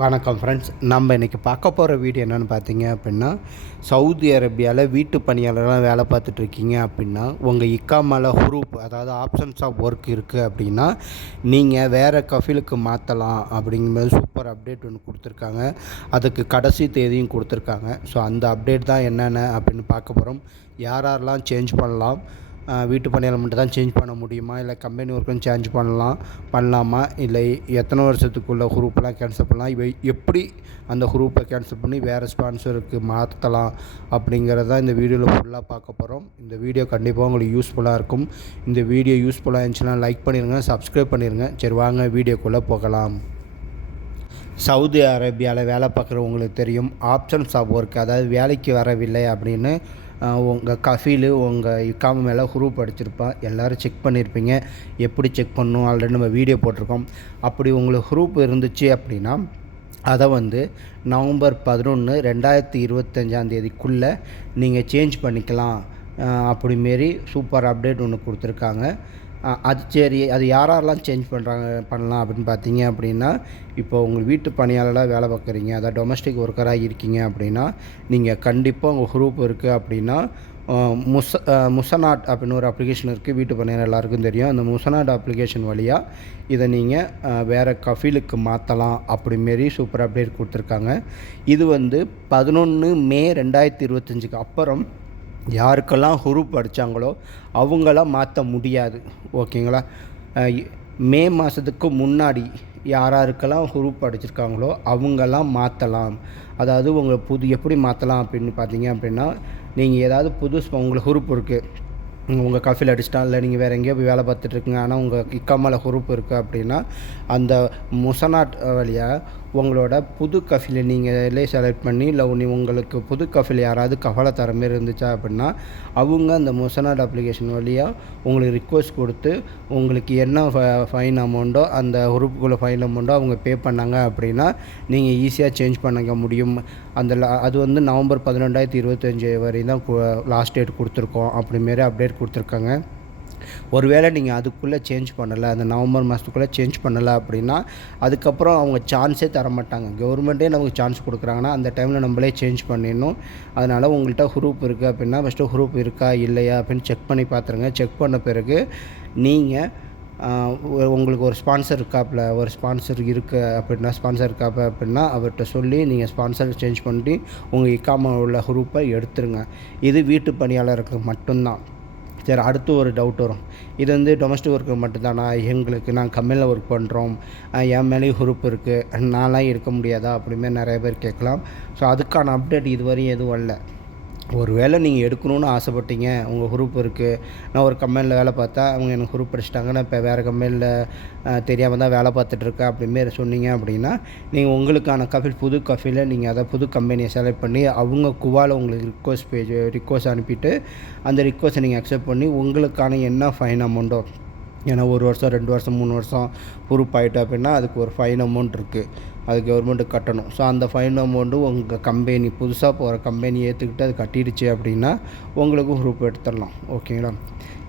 வணக்கம் ஃப்ரெண்ட்ஸ். நம்ம இன்றைக்கி பார்க்க போகிற வீடியோ என்னென்னு பார்த்தீங்க அப்படின்னா, சவுதி அரேபியாவில் வீட்டு பணியாளர்லாம் வேலை பார்த்துட்ருக்கீங்க அப்படின்னா, உங்கள் இக்காமாவில் ஹுரூப் அதாவது ஆப்ஷன்ஸ் ஆஃப் ஒர்க் இருக்குது அப்படின்னா, நீங்கள் வேறு கஃபீலுக்கு மாற்றலாம் அப்படிங்கும்போது சூப்பர் அப்டேட் ஒன்று கொடுத்துருக்காங்க. அதுக்கு கடைசி தேதியும் கொடுத்துருக்காங்க. ஸோ அந்த அப்டேட் தான் என்னென்ன அப்படின்னு பார்க்க போகிறோம். யாரெல்லாம் சேஞ்ச் பண்ணலாம், வீட்டு பணியாளர் மட்டும் தான் சேஞ்ச் பண்ண முடியுமா, இல்லை கம்பெனி ஒர்க்கும் சேஞ்ச் பண்ணலாமா, இல்லை எத்தனை வருஷத்துக்குள்ள குரூப்பெலாம் கேன்சல் பண்ணலாம், இவை எப்படி அந்த குரூப்பை கேன்சல் பண்ணி வேறு ஸ்பான்சருக்கு மாற்றலாம் அப்படிங்கிறத இந்த வீடியோவில் ஃபுல்லாக பார்க்க போகிறோம். இந்த வீடியோ கண்டிப்பாக உங்களுக்கு யூஸ்ஃபுல்லாக இருக்கும். இந்த வீடியோ யூஸ்ஃபுல்லாக இருந்துச்சுன்னா லைக் பண்ணிடுங்க, சப்ஸ்கிரைப் பண்ணிடுங்க. சரி, வாங்க வீடியோக்குள்ளே போகலாம். சவுதி அரேபியாவில் வேலை பார்க்குறவங்களுக்கு தெரியும், ஆப்ஷன்ஸ் ஆஃப் ஒர்க் அதாவது வேலைக்கு வரவில்லை அப்படின்னு உங்கள் கஃபீலு உங்கள் இக்காம மேலே குரூப் அடிச்சிருப்பான். எல்லோரும் செக் பண்ணியிருப்பீங்க. எப்படி செக் பண்ணணும் ஆல்ரெடி நம்ம வீடியோ போட்டிருக்கோம். அப்படி உங்களுக்கு குரூப் இருந்துச்சு அப்படின்னா அதை நவம்பர் 11, 2025 நீங்கள் சேஞ்ச் பண்ணிக்கலாம். அப்படிமாரி சூப்பர் அப்டேட் ஒன்று கொடுத்துருக்காங்க. அது சரி, அது யாரெல்லாம் சேஞ்ச் பண்ணலாம் அப்படின்னு பார்த்தீங்க அப்படின்னா, இப்போ உங்கள் வீட்டு பணியாளராக வேலை பார்க்குறீங்க, அதாவது டொமஸ்டிக் ஒர்க்கராக இருக்கீங்க அப்படின்னா, நீங்கள் கண்டிப்பாக உங்கள் குரூப் இருக்குது அப்படின்னா முசநாட் அப்படின்னு ஒரு அப்ளிகேஷன் இருக்குது. வீட்டு பணியாளர் எல்லாருக்கும் தெரியும். அந்த முசநாட் அப்ளிகேஷன் வழியாக இதை நீங்கள் வேறு கஃபீலுக்கு மாற்றலாம் அப்படிமாரி சூப்பர் அப்டேட் கொடுத்துருக்காங்க. இது 11 மே 2025 அப்புறம் யாருக்கெல்லாம் குரூப் அடித்தாங்களோ அவங்களாம் மாற்ற முடியாது. ஓகேங்களா? மே மாதத்துக்கு முன்னாடி யாருக்கெல்லாம் குரூப் அடிச்சிருக்காங்களோ அவங்கெல்லாம் மாற்றலாம். அதாவது உங்களை எப்படி மாற்றலாம் அப்படின்னு பார்த்தீங்க அப்படின்னா, நீங்கள் ஏதாவது உங்களுக்கு குரூப் இருக்குது, உங்கள் கஃபீல் அடிச்சிட்டா, இல்லை நீங்கள் வேறு எங்கேயோ போய் வேலை பார்த்துட்ருக்குங்க, ஆனால் உங்கள் இக்காமாவில் குரூப் இருக்குது அப்படின்னா, அந்த முசநாட் வழியாக உங்களோட புது கஃபீலை நீங்களே செலக்ட் பண்ணி, இல்லை உங்களுக்கு புது கஃபீல் யாராவது கஃபாலா தர மாரி இருந்துச்சா அப்படின்னா, அவங்க அந்த முசநாட் அப்ளிகேஷன் வழியாக உங்களுக்கு ரிக்வெஸ்ட் கொடுத்து உங்களுக்கு என்ன ஃபைன் அமௌண்ட்டோ அந்த குரூப்புக்குள்ள ஃபைன் அமௌண்ட்டோ அவங்க பே பண்ணாங்க அப்படின்னா நீங்கள் ஈஸியாக சேஞ்ச் பண்ணிக்க முடியும். அது நவம்பர் 12, 2025 வரையும் தான் லாஸ்ட் டேட் கொடுத்துருக்கோம். அப்படிமாரி அப்டேட் கொடுத்துருக்காங்க. ஒருவேளை நீங்கள் அதுக்குள்ளே சேஞ்ச் பண்ணலை, அந்த நவம்பர் மாதத்துக்குள்ளே சேஞ்ச் பண்ணலை அப்படின்னா அதுக்கப்புறம் அவங்க சான்ஸே தரமாட்டாங்க. கவர்மெண்ட்டே நமக்கு சான்ஸ் கொடுக்குறாங்கன்னா அந்த டைமில் நம்மளே சேஞ்ச் பண்ணிடணும். அதனால் உங்கள்கிட்ட குரூப் இருக்குது அப்படின்னா ஃபஸ்ட்டு குரூப் இருக்கா இல்லையா அப்படின்னு செக் பண்ணி பார்த்துருங்க. செக் பண்ண பிறகு நீங்கள் உங்களுக்கு ஒரு ஸ்பான்சர் இருக்காப்புல, ஒரு ஸ்பான்சர் இருக்குது அப்படின்னா அப்படின்னா அவர்கிட்ட சொல்லி நீங்கள் ஸ்பான்சர் சேஞ்ச் பண்ணி உங்கள் இக்காமா உள்ள குரூப்பை எடுத்துருங்க. இது வீட்டு பணியாளருக்கு மட்டும்தான். சரி, அடுத்து ஒரு டவுட் வரும். இது டொமஸ்டிக் ஒர்க்கர் மட்டும்தானா, எங்களுக்கு நாங்கள் கம்பெனியில் ஒர்க் பண்ணுறோம், என் மேலேயும் குரூப் இருக்குது, நான்லாம் இருக்க முடியாதா அப்படிமாரி நிறைய பேர் கேட்கலாம். ஸோ அதுக்கான அப்டேட் இதுவரையும் எதுவும் வரல. ஒரு வேளை நீங்கள் எடுக்கணும்னு ஆசைப்பட்டீங்க, உங்கள் குரூப் இருக்குது, நான் ஒரு கம்பெனியில் வேலை பார்த்தா அவங்க எனக்கு குரூப் அடிச்சிட்டாங்க, நான் இப்போ வேறு கம்பெனியில் தெரியாமல் தான் வேலை பார்த்துட்ருக்கேன் அப்படிமாரி சொன்னீங்க அப்படின்னா, நீங்கள் உங்களுக்கான புது கஃபீலை நீங்கள் அதை புது கம்பெனியை செலக்ட் பண்ணி அவங்க குவாவில் உங்களுக்கு ரிக்வெஸ்ட் அனுப்பிட்டு அந்த ரிக்வெஸ்ட்டை நீங்கள் அக்செப்ட் பண்ணி உங்களுக்கான என்ன ஃபைன் அமௌண்ட்டோ, ஏன்னா 1 வருஷம் 2 வருஷம் 3 வருஷம் குரூப் ஆகிட்டு அப்படின்னா அதுக்கு ஒரு ஃபைன் அமௌண்ட் இருக்குது, அது கவர்மெண்ட்டுக்கு கட்டணும். ஸோ அந்த ஃபைன் அமௌண்ட்டு உங்கள் கம்பெனி புதுசாக போகிற கம்பெனி ஏற்றுக்கிட்டு அது கட்டிடுச்சு அப்படின்னா உங்களுக்கும் குரூப் எடுத்துடலாம். ஓகேங்களா?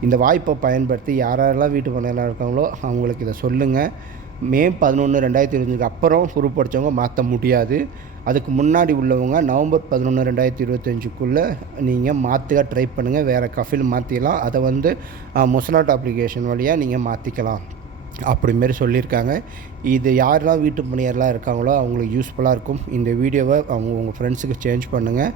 இந்த வாய்ப்பை பயன்படுத்தி யாரெல்லாம் வீட்டு பணியாளர் இருக்காங்களோ அவங்களுக்கு இதை சொல்லுங்கள். மே 11, 2025 அப்புறம் குரூப் அடித்தவங்க மாற்ற முடியாது. அதுக்கு முன்னாடி உள்ளவங்க நவம்பர் 11, 2025 நீங்கள் மாற்றிக்க ட்ரை பண்ணுங்கள். வேறு கஃபீல் மாற்றிக்கலாம். அதை முசநாட் அப்ளிகேஷன் வழியாக நீங்கள் மாற்றிக்கலாம் அப்படிமாரி சொல்லியிருக்காங்க. இது யாரெல்லாம் வீட்டு பணியாளர்லாம் இருக்காங்களோ அவங்களுக்கு யூஸ்ஃபுல்லாக இருக்கும். இந்த வீடியோவை உங்கள் ஃப்ரெண்ட்ஸுக்கு சேஞ்ச் பண்ணுங்கள்.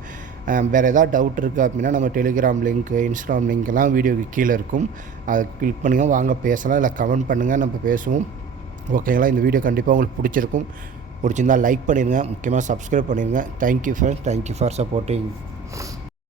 வேறு எதாவது டவுட் இருக்குது அப்படின்னா நம்ம டெலிகிராம் லிங்க்கு, இன்ஸ்டாகிராம் லிங்க்கெல்லாம் வீடியோக்கு கீழே இருக்கும். அதை கிளிக் பண்ணுங்கள், வாங்க பேசலாம், இல்லை கமெண்ட் பண்ணுங்கள், நம்ம பேசுவோம். ஓகேங்களா? இந்த வீடியோ கண்டிப்பாக உங்களுக்கு பிடிச்சிருந்தால் லைக் பண்ணிடுங்க, முக்கியமாக சப்ஸ்கிரைப் பண்ணிடுங்க. Thank you friends, thank you for supporting.